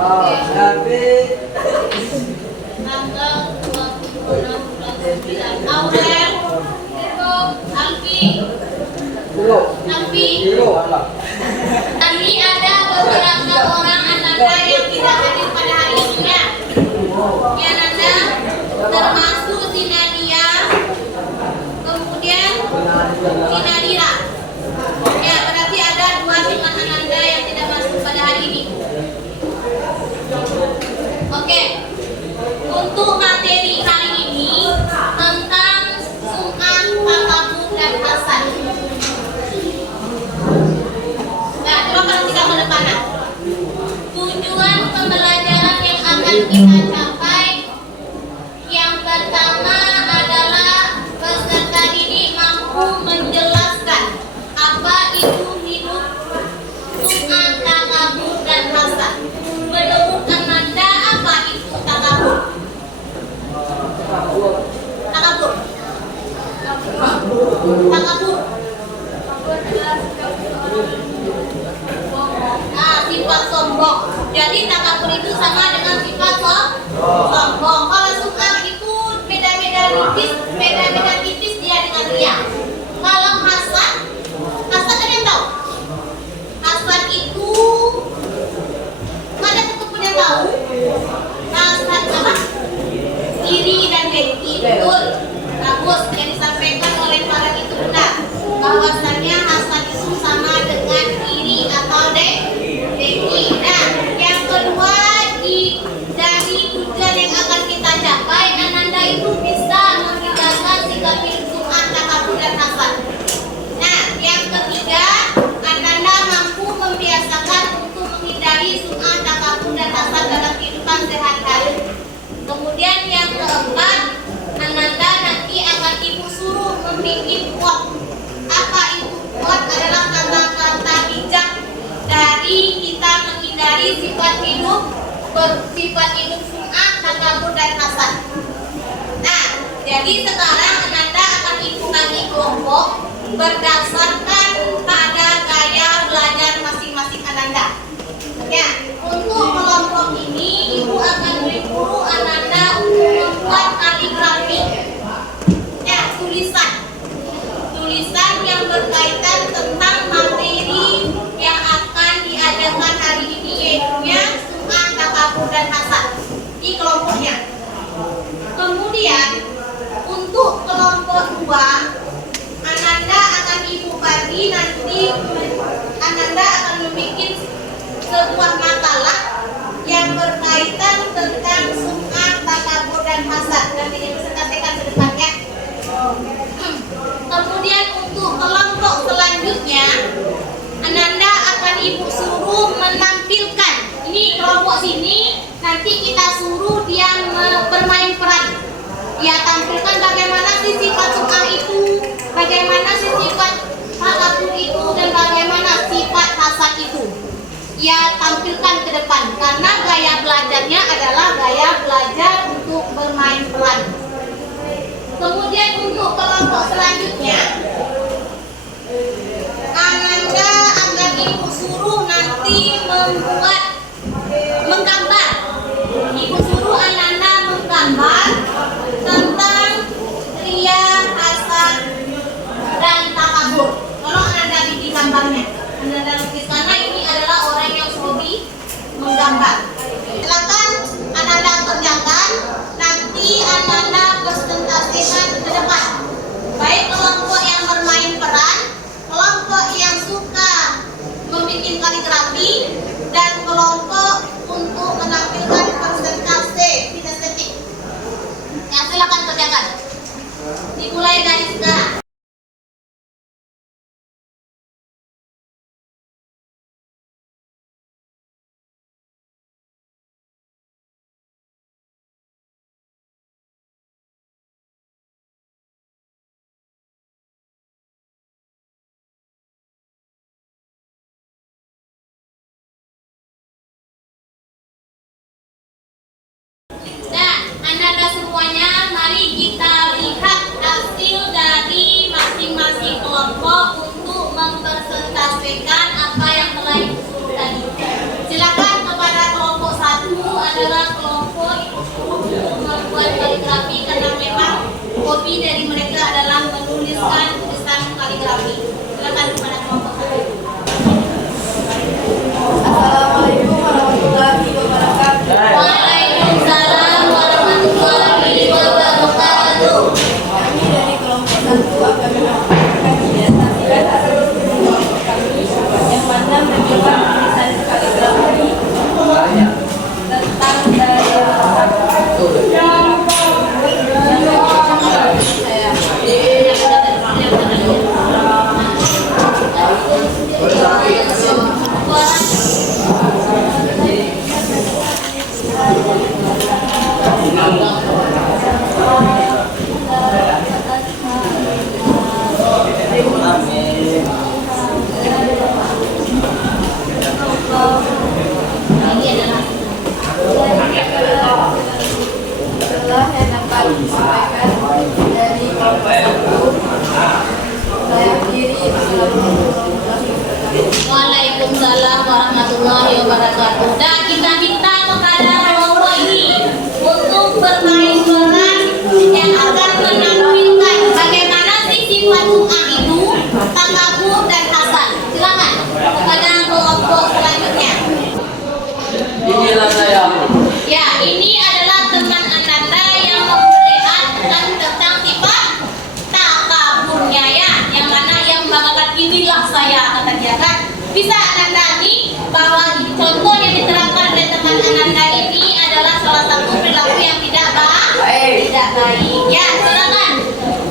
Tanggal 26 bulan 9. Aurel, Virgo, Alfi. Tadi ada beberapa orang Ananda yang tidak hadir pada hari ini ya. Ananda termasuk si Nadia, kemudian si Nadira. Ya, berarti ada 2 teman Ananda yang tidak masuk pada hari ini. Oke. Untuk materi hari ini tentang sum'ah, takabur, dan hasad. Nah, coba perhatikan ke depan. Tujuan pembelajaran yang akan kita capai, yang pertama adalah peserta didik mampu menjelaskan apa itu hidup, sum'ah, takabur, dan hasad. Menurut Ananda, apa itu takabur? Takabur. Nah, sifat sombong. Jadi takabur itu sama dengan sifat sombong. Kalau sum'ah itu beda-beda tipis dia dengan ria. Kalau hasad ada yang tahu? Hasad itu ada teman yang tahu? Hasad apa? Iri dan dengki, betul. Bagus, yang disampaikan oleh para itu benar. Bahwasannya hasad itu sama dengan iri atau dengki. Nah, yang kedua dari tujuan yang akan kita capai, Ananda itu bisa membedakan sikap hidup sum'ah, takabur, dan hasad. Nah, yang ketiga, Ananda mampu membiasakan untuk menghindari sum'ah, takabur, dan hasad dalam kehidupan sehari-hari. Kemudian yang keempat, Ananda nanti akan ibu suruh membuat quote. Apa itu quote? Adalah kata-kata bijak dari kita menghindari sifat hidup sum'ah, takabur, dan hasad. Nah, jadi sekarang Ananda akan ibu bagi kelompok berdasarkan pada gaya belajar masing-masing Ananda. Ya, untuk kelompok ini ibu akan beri guru Ananda untuk membuat kaligrafi. Ya, tulisan yang berkaitan tentang materi yang akan diadakan hari ini, yaitu sum'ah, takabur, dan hasad di kelompoknya. Kemudian untuk kelompok 2, Ananda akan ibu bagi nanti Ananda akan membuat sebuah makalah yang berkaitan tentang sum'ah, takabur, dan hasad. Nanti dipresentasikan ke depannya. Kemudian untuk kelompok selanjutnya, Ananda akan ibu suruh menampilkan. Ini kelompok sini nanti kita suruh dia bermain peran. Dia tampilkan bagaimana sih sifat sum'ah itu, bagaimana sih sifat takabur itu, dan bagaimana sifat hasad itu. Dia tampilkan ke depan karena gaya belajarnya adalah gaya belajar untuk bermain peran. Kemudian untuk kelompok selanjutnya, Ananda akan ibu suruh nanti menggambar. Ibu suruh Ananda menggambar tentang ria, hasad, dan takabur. Tolong Ananda bikin gambarnya. Ananda lukis karena ini adalah orang yang hobi menggambar. ini adalah teman Ananda yang memperlihatkan tentang sifat takaburnya ya, yang mana yang mengatakan inilah saya, kata dia kan. Bisa Ananda nih bahwa contoh yang diterapkan oleh teman Ananda ini adalah salah satu perilaku yang tidak baik. Ya, silakan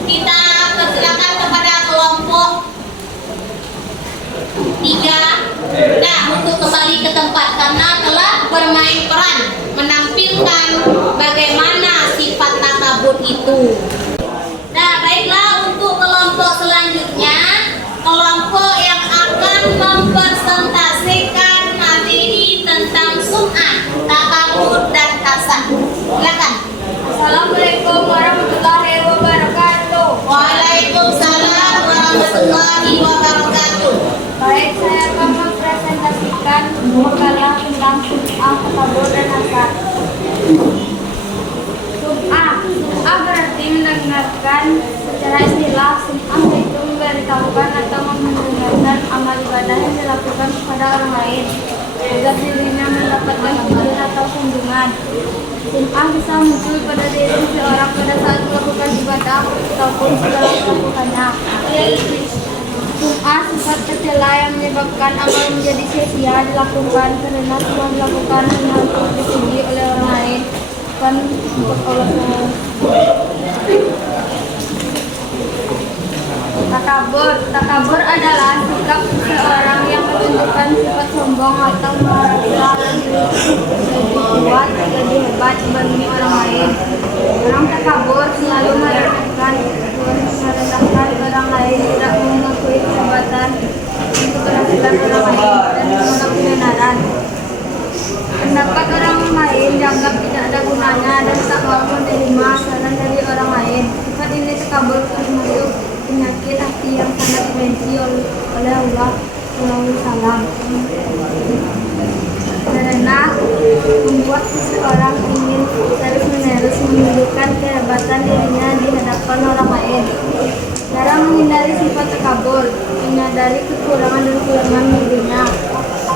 kita persilakan kepada kelompok 3. Nah, untuk kembali ke tempat karena telah bermain peran menampilkan bagaimana sifat takabur itu. Nah, baiklah untuk kelompok selanjutnya, kelompok yang akan mempresentasikan materi tentang sum'ah, takabur dan hasad. Silakan. Assalamualaikum warahmatullahi wabarakatuh. Waalaikumsalam warahmatullahi wabarakatuh. Baik, saya akan mempresentasikan makalah tentang sum'ah, takabur dan hasad. Sum'ah berarti mendengarkan. Secara istilah, sum'ah yaitu memberitahukan atau mendengarkan amal ibadah yang dilakukan kepada orang lain agar dirinya mendapatkan pujian atau kunjungan. Sum'ah bisa muncul pada diri seseorang pada saat melakukan ibadah ataupun setelah melakukannya. Sum'ah sifat tercela yang menyebabkan amal menjadi sia-sia dilakukan karena semua dilakukan hanya untuk dipuji oleh orang lain, bukan untuk Allah. Takabur adalah sikap seseorang yang menunjukkan sifat sombong atau merasa lebih kuat, lebih hebat dibanding orang lain. Orang takabur selalu merendahkan orang lain, tidak mengakui kehebatan untuk keberhasilan orang lain dan menolak kebenaran. Pendapat orang lain dianggap tidak ada gunanya dan tak mau menerima saran dari orang lain. Sifat ini takabur termasuk penyakit hati yang sangat dibenci oleh Allah SAW, karena membuat seseorang ingin terus-menerus menunjukkan kehebatan dirinya di hadapan orang lain. Cara menghindari sifat takabur, menyadari kekurangan dan kelemahan dirinya,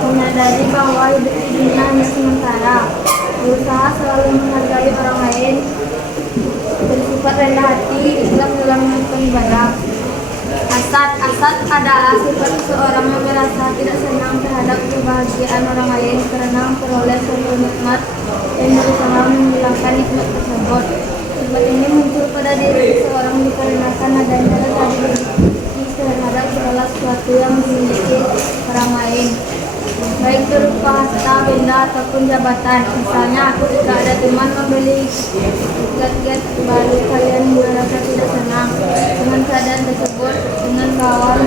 menyadari bahwa hidup di dunia hanya sementara, berusaha selalu menghargai orang lain, bersifat rendah hati, ikhlas dalam melakukan ibadah. Hasad adalah sifat seseorang yang merasa tidak senang terhadap kebahagiaan orang lain karena memperoleh suatu nikmat dan berusaha menghilangkan nikmat tersebut. Sifat ini muncul pada diri seseorang dikarenakan adanya rasa benci terhadap segala sesuatu yang dimiliki orang lain, baik berupa harta, benda ataupun jabatan. Misalnya, jika ada teman membeli gadget baru, kalian merasa tidak senang dengan keadaan tersebut dengan kawan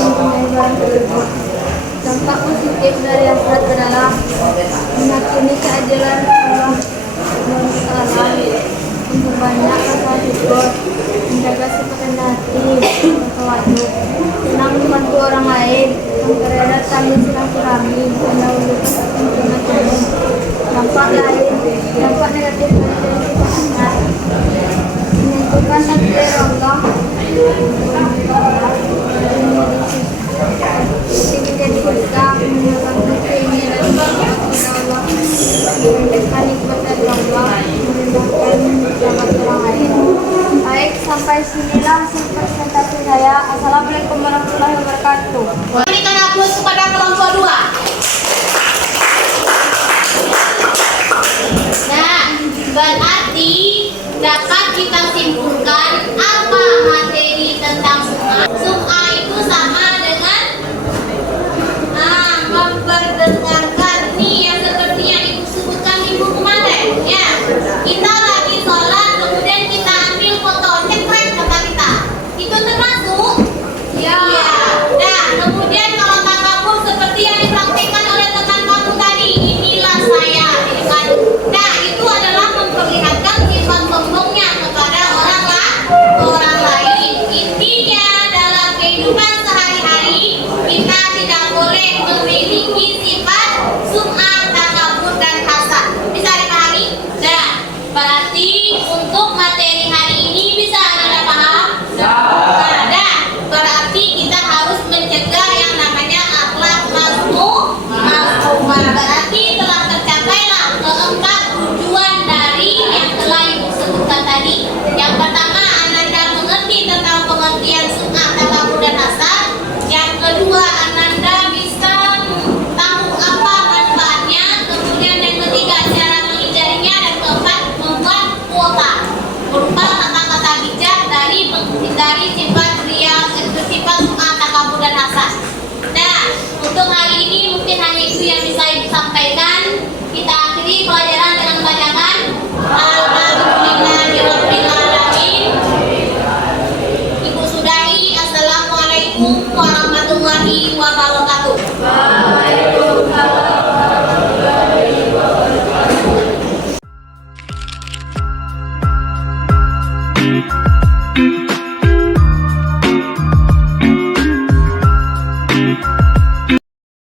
mempunyai barang tersebut. Dampak positif dari hasad adalah meyakini keadilan Allah SWT, memperbanyak rasa syukur, menjaga sifat rendah hati, bertawadhu, senang membantu orang lain, mempererat tali silaturahmi, mendahulukan kepentingan umum. Dampak negatif dari sifat hasad menentukan takdir Allah, menjadi susah, menyebabkan keinginan kepada Allah, menunjukkan nikmat dari Allah, merendahkan jabat orang lain. Baik, sampai sinilah hasil presentasi saya. Assalamualaikum warahmatullahi wabarakatuh. Berikan aplaus kepada kelompok 2. Thank you.